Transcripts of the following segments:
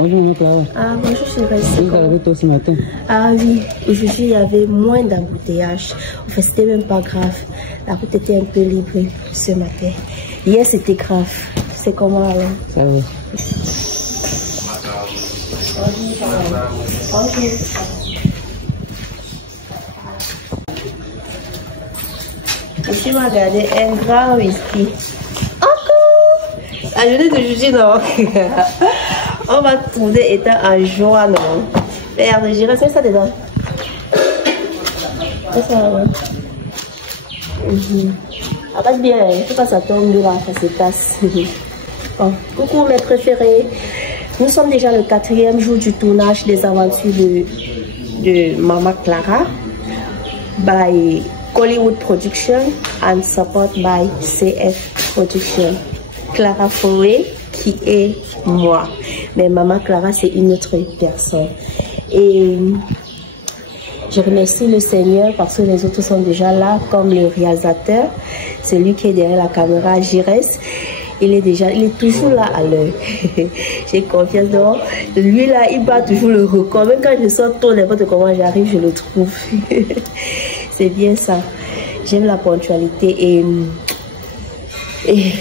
Bonjour, ma Clara. Ah, bonjour, je suis restée. Vous avez tôt ce matin? Ah oui, aujourd'hui, il y avait moins d'embouteillage. En fait, c'était même pas grave. La route était un peu libre ce matin. Hier, c'était grave. C'est comment alors? Ça va. Bonjour. Monsieur m'a gardé un grand whisky. Encore? La journée d'aujourd'hui, non. On va trouver étant en joie, non? Merde, j'irai faire ça dedans. C'est ça, ouais. Ah, pas bien, il faut pas ça tombe là, ça se casse. Bon, coucou mes préférés. Nous sommes déjà le 4e jour du tournage des aventures de Mama Clara by Hollywood Production and support by CF Production. Clara Forêt qui est moi, mais Mama Clara c'est une autre personne. Et je remercie le Seigneur parce que les autres sont déjà là, comme le réalisateur, celui qui est derrière la caméra, Jires. Il est toujours là à l'heure. J'ai confiance dans lui là, il bat toujours le record. Même quand je sors tôt, n'importe comment j'arrive, je le trouve. C'est bien ça. J'aime la ponctualité et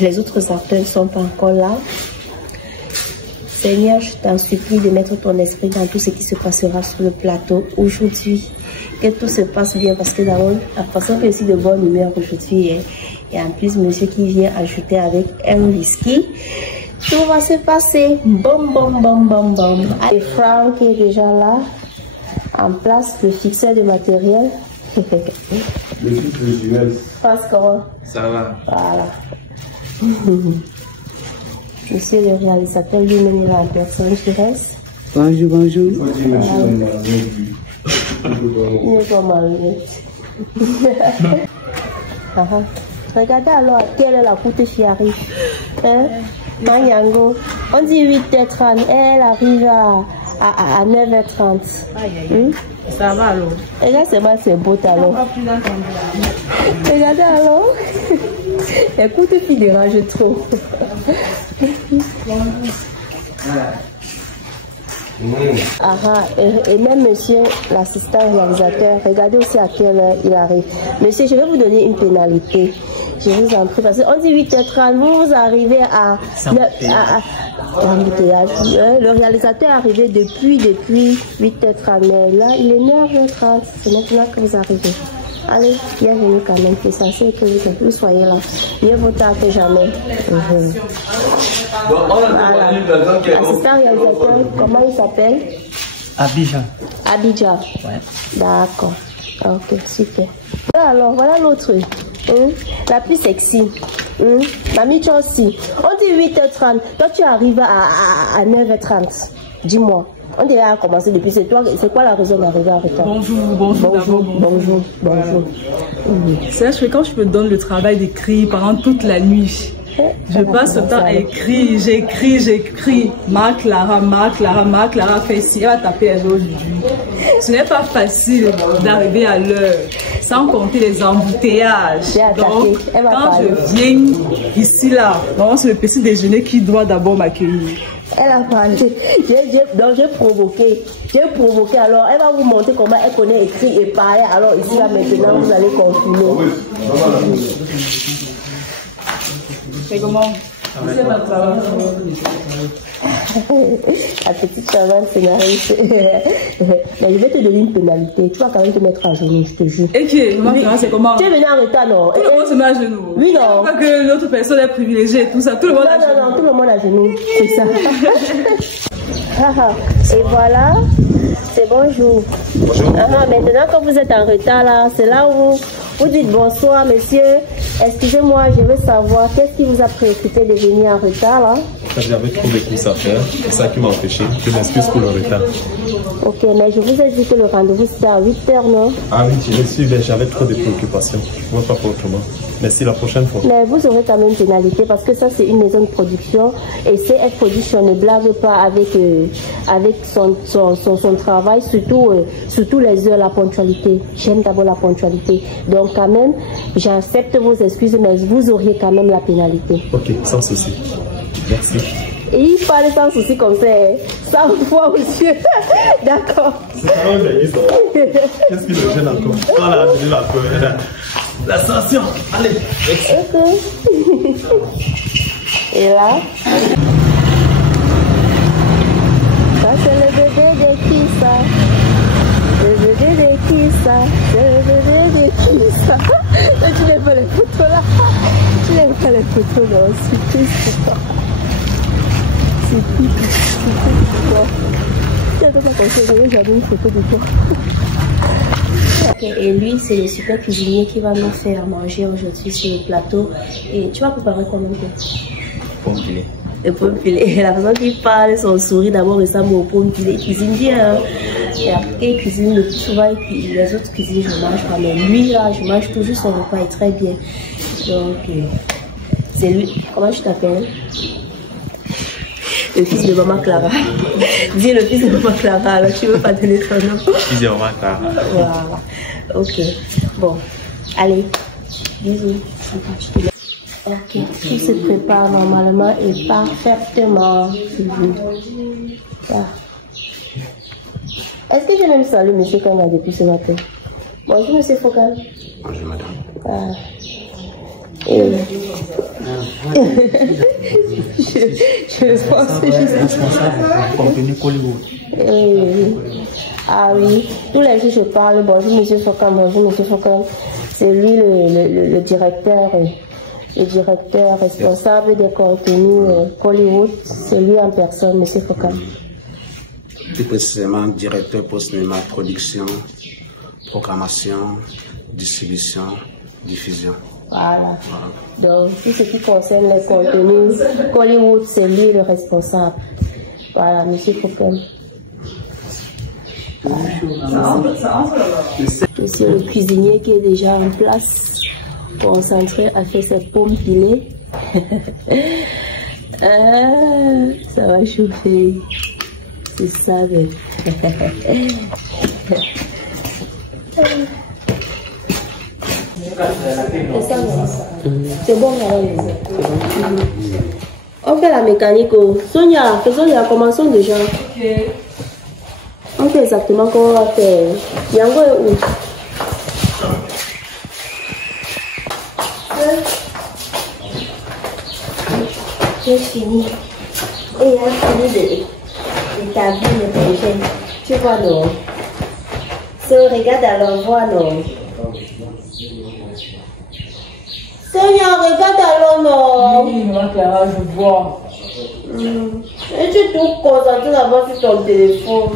les autres acteurs ne sont pas encore là. Seigneur, je t'en supplie de mettre ton esprit dans tout ce qui se passera sur le plateau aujourd'hui. Que tout se passe bien parce que d'abord, la façon que je suis de bonne humeur aujourd'hui et en plus, monsieur qui vient ajouter avec un whisky, tout va se passer. Bom, bom, bom, bom, bom. Et Franck qui est déjà là, en place, le fixeur de matériel. Le fils de Jules. Passe comment? Ça va. Voilà. Monsieur le réalisateur, lui-même il a en personne, je reste. Bonjour, bonjour. Il faut dire monsieur Il n'est pas marié. Regardez alors à quelle heure la coûte qui arrive. Hein? Manyango. On dit 8h30, elle arrive à 9h30. Ça va alors. Et là, c'est moi, c'est beau talon. Regardez alors. Écoute, qui dérange trop. Et même monsieur l'assistant réalisateur, regardez aussi à quelle heure il arrive. Monsieur, je vais vous donner une pénalité. Je vous en prie, parce qu'on dit 8h30, vous arrivez à le réalisateur est arrivé depuis 8h30, mais là il est 9h30, c'est maintenant que vous arrivez. Allez, bienvenue quand même, c'est censé que vous soyez là. Mieux vaut tard que jamais. Voilà. Assistant réalisateur, comment il s'appelle? Abidjan. Abidjan. Ouais. D'accord. Ok, super. Alors, voilà l'autre. La plus sexy. Mamie, tu aussi. On dit 8h30. Toi, tu arrives à 9h30. Dis-moi. On devait commencer depuis. C'est toi. C'est quoi la raison d'arriver en retard? Bonjour. C'est-à-dire que quand je me donne le travail d'écrire pendant toute la nuit, je passe le temps à écrire, j'écris. Ma Clara fait ci, elle va taper les aujourd'hui. Ce n'est pas facile d'arriver à l'heure, sans compter les embouteillages. Donc, quand je viens ici là, c'est le petit déjeuner qui doit d'abord m'accueillir. Elle a parlé. Donc j'ai provoqué. Alors elle va vous montrer comment elle connaît écrire et parler. Alors ici là maintenant vous allez confirmer. C'est comment? La petite charmante scénariste. Mais je vais te donner une pénalité. Tu vas quand même te mettre à genoux, je te jure. Et c'est comment? Tu es venu en retard, non? Tout le monde se met à genoux. Oui, non. Pas que l'autre personne est privilégiée, tout ça. Tout le monde à genoux. Non, tout le monde à genoux. C'est ça. Et voilà. C'est bonjour. Maintenant, quand vous êtes en retard, là, c'est là où vous dites bonsoir, monsieur. Excusez-moi, je veux savoir, qu'est-ce qui vous a préoccupé de venir en retard, là? J'avais trop de courses à faire, c'est ça qui m'a empêché. Je m'excuse pour le retard. Ok, mais je vous ai dit que le rendez-vous c'était à 8h, non? Ah oui, je suis, mais j'avais trop de préoccupations. Je ne vois pas autrement. Merci, la prochaine fois. Mais vous aurez quand même une pénalité parce que ça c'est une maison de production et CF Production ne blague pas avec son travail, surtout les heures, la ponctualité. J'aime d'abord la ponctualité. Donc quand même, j'accepte vos excuses, mais vous auriez quand même la pénalité. Ok, sans souci. Merci. Et il parle sans souci comme ça, sans foi aux yeux. D'accord. C'est pas un béni, ça. Qu'est-ce qu'il le gêne encore? Voilà, c'est la première. L'ascension. Allez. Ok. Et là, ça c'est le bébé de qui ça? Le bébé de qui ça? Le bébé de qui ça? Tu n'aimes pas les photos là? Tu n'aimes pas les photos là? C'est tout. Et lui, c'est le super cuisinier qui va nous faire manger aujourd'hui sur le plateau. Et tu vas préparer combien de Pommes pilées. Les pommes pilées. La façon qu'il parle, son sourire d'abord ressemble aux pommes pilées. Il cuisine bien. Hein? Et après, il cuisine le plus souvent. Les autres cuisines, je ne mange pas. Mais lui, là, je mange toujours son repas et très bien. Donc, c'est lui. Comment tu t'appelles? Le fils de maman Clara. Dis le fils de maman Clara, alors tu ne veux pas donner ton nom. Le fils de maman Clara. Voilà. Ok. Bon. Allez. Bisous. Ok. Tout se prépare normalement et parfaitement. Ah. Est-ce que je vais me saluer monsieur Kanga depuis ce matin? Bonjour monsieur Focal. Bonjour madame. Ah. Je pense que je suis responsable du contenu Hollywood. Ah oui, tous les jours je parle, bonjour monsieur Fokan, bonjour monsieur Fokan. C'est lui le directeur responsable des contenus Hollywood. C'est lui en personne, monsieur Fokan. Plus précisément, directeur pour cinéma, production, programmation, distribution, diffusion. Voilà. Donc, tout ce qui concerne les contenus Hollywood, c'est lui le responsable. Voilà, monsieur Fokan. C'est le cuisinier qui est déjà en place, concentré à faire ses pommes pilées. Ça va chauffer. C'est ça, mais... C'est bon, madame. On fait la mécanique. Sonia, commençons déjà. Ok. On fait exactement comment on va faire. Yango est où? J'ai fini. Et il a fini d'établir le projet. Tu vois, non? Regarde à l'envoi, non? Seigneur, regarde alors, non? Oui, maman Clara, je vois. Et tu es tout concentré d'abord sur ton téléphone.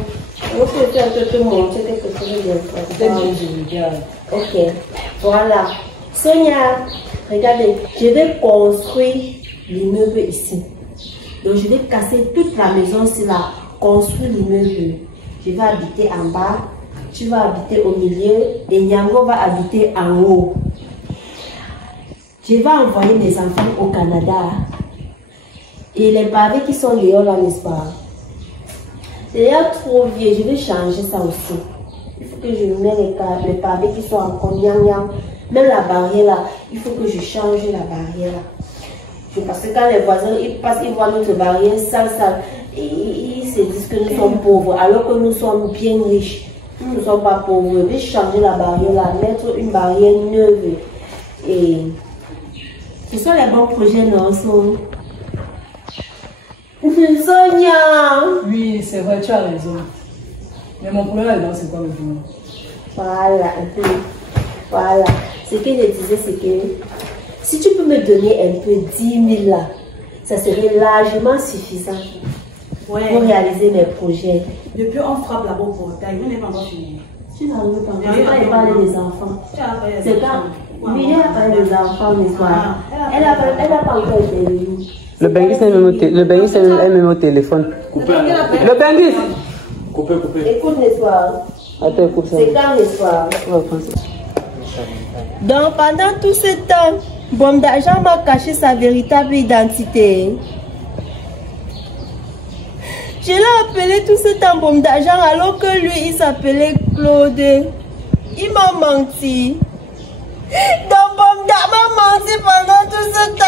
Donc, tu as te montrer quelque chose de bien. Ok, voilà. Sonia, regardez, je vais construire l'immeuble ici. Donc, je vais casser toute la maison ici là, construire l'immeuble. Je vais habiter en bas, tu vas habiter au milieu et Nyango va habiter en haut. Je vais envoyer mes enfants au Canada. Et les pavés qui sont dehors là, n'est-ce pas? C'est déjà trop vieux, je vais changer ça aussi. Il faut que je mette les pavés qui sont encore nyang. Même la barrière là, il faut que je change la barrière là. Parce que quand les voisins ils passent, ils voient notre barrière sale, ils se disent que nous sommes pauvres, alors que nous sommes bien riches. Nous ne sommes pas pauvres. Je vais changer la barrière là, mettre une barrière neuve. Et ce sont les bons projets, non? Sonia! Oui, c'est vrai, tu as raison. Mais mon problème là-dedans, c'est quoi maintenant? Voilà, un peu. Voilà. Ce que je disais, c'est que si tu peux me donner un peu 10 000 là, ça serait largement suffisant pour réaliser mes projets. Depuis on frappe là-bas au portail, on n'est pas encore fini. Tu n'en veux pas. Je vais parler des enfants. C'est quand Miriam a parlé des enfants, n'est-ce pas? Elle n'a pas encore été venue. Le Bengis est même au téléphone. Coupez. Le Bengis! Coupez. Écoute l'histoire. Attends, écoute ça. C'est quand l'histoire? Donc pendant tout ce temps, Bombe d'Argent m'a caché sa véritable identité. Je l'ai appelé tout ce temps Bombe d'Argent alors que lui il s'appelait Claude. Il m'a menti. Donc Bombe d'Argent m'a menti pendant tout ce temps.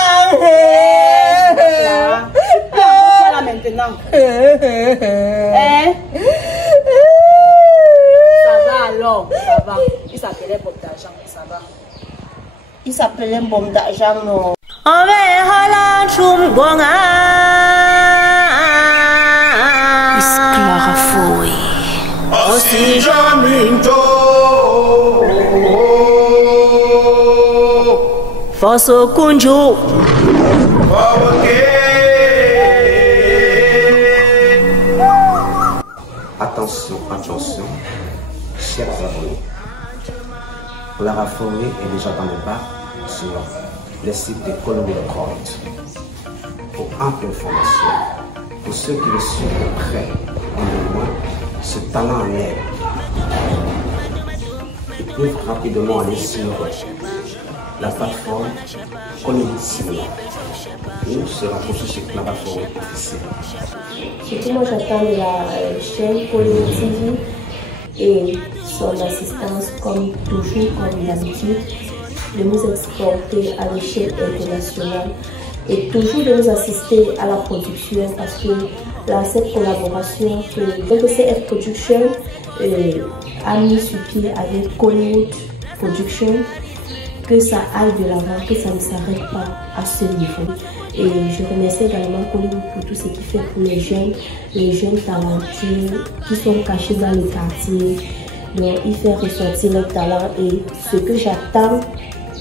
maintenant. Ça va alors, ça va. Il s'appelait Bombe d'argent, ça va. Il s'appelait Bombe d'argent, non. Esclarafoui. Aussi Jaminto. Fosso Kunju. Attention, attention, chers abonnés. Clara Forêt est déjà dans le bar sur le site de Colombo Court. Pour ample information, pour ceux qui le suivent de près ou de loin, ce talent en est. Ils peuvent rapidement aller sur la plateforme Colombo Cinéma ou se rapprocher chez Clara Forêt officiel. Ce que moi j'attends de la chaîne Colombo TV et son assistance, comme toujours, comme d'habitude, de nous exporter à l'échelle internationale et toujours de nous assister à la production parce que là, cette collaboration que cette production a mis sur pied avec Hollywood Production, que ça aille de l'avant, que ça ne s'arrête pas à ce niveau. Et je remercie également Hollywood pour tout ce qu'il fait pour les jeunes talentueux qui sont cachés dans les quartiers. Donc, il fait ressortir leur talent et ce que j'attends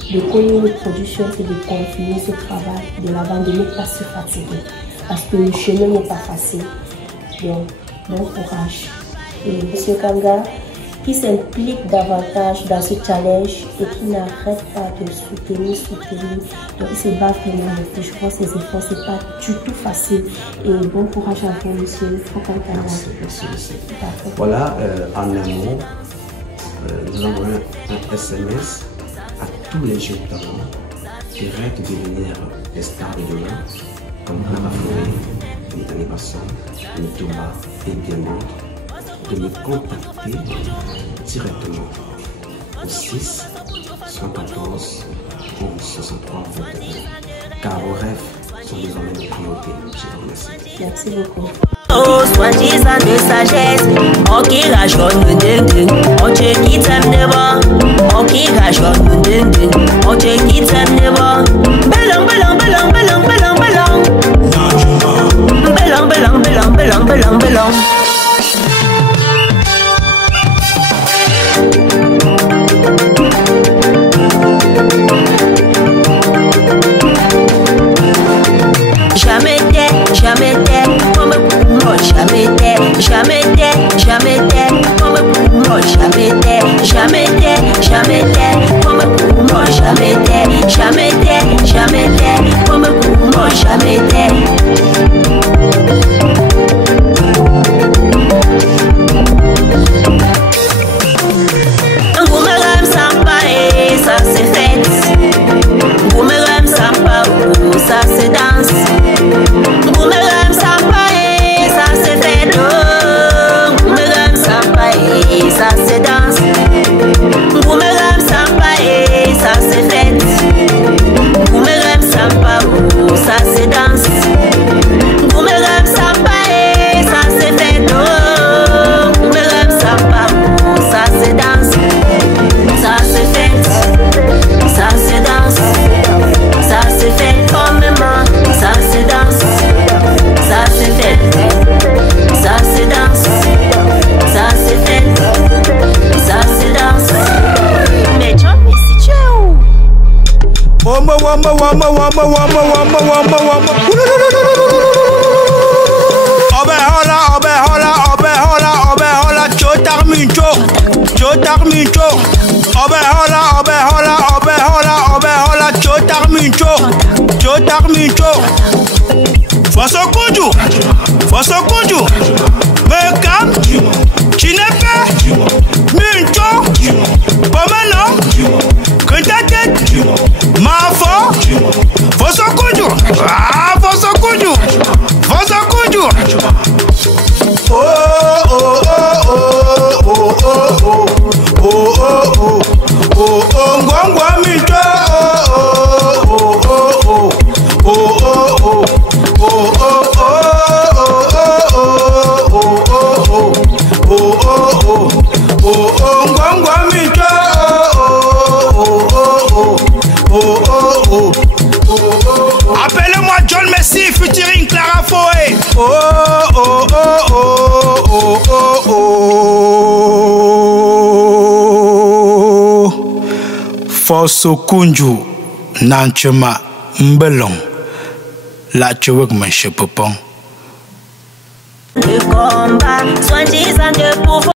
de Hollywood Production, c'est de continuer ce travail de l'avant, de ne pas se fatiguer parce que le chemin n'est pas facile. Donc, bon courage. Et M. Kanga, qui s'implique davantage dans ce challenge et qui n'arrête pas de soutenir. Donc il se bat vraiment. Je crois que ses efforts, ce n'est pas du tout facile. Et bon courage à vous, monsieur. Merci. Voilà, en un mot, nous envoyons un SMS à tous les jeunes talents qui rêvent de devenir des stars de demain, comme Clara Forêt, Nitani Basson, Nitoba et bien d'autres, de me contacter directement au 6 114 11 63 21 car vos rêves sont désormais nos priorités. Je vous remercie. Merci beaucoup. Oh, soi-disant de sagesse, on qui rajonne le ding-ding, on te quitte devant, on qui rajonne le ding-ding, on te quitte devant. Belong, belong, belong, belong, belong, belong. Belong, belong, belong, belong, belong, belong. Jamais t'es, comme moi, jamais t'es, jamais t'es, jamais t'es, comme moi, jamais t'es, jamais t'es, jamais t'es, comme moi, jamais t'es, jamais t'es, jamais t'es, comme moi, jamais t'es. Un boomerang sympa et ça c'est fait. Boomerang sympa ou ça se danse. Boomerang sympa et ça se fait. Boomerang sympa et ça se danse. Boomerang sympa et ça se fait. Boomerang sympa ou ça se danse. Boomerang sympa et ça se fait. Boomerang sympa ou ça se danse. Ça se fait, ça se danse, ça se fait comme maman, ça se danse, ça se fait, ça se danse, ça se fait, ça se danse. Mais John, mais si tu es où? Wama. Fosso Kunju, Mekam, Chinepe, Mincho, Pomano, Kuntatet, Mafo, Fosso Kunju, Fosso Kunju, Fosso Kunju. Ngwangwa Mincho. Appelez-moi John Messi featuring Clara Foé. Fosso Kunju Nanchema Mbelong La Chewek Menche Popon. Le combat, soin disant de pouvoir.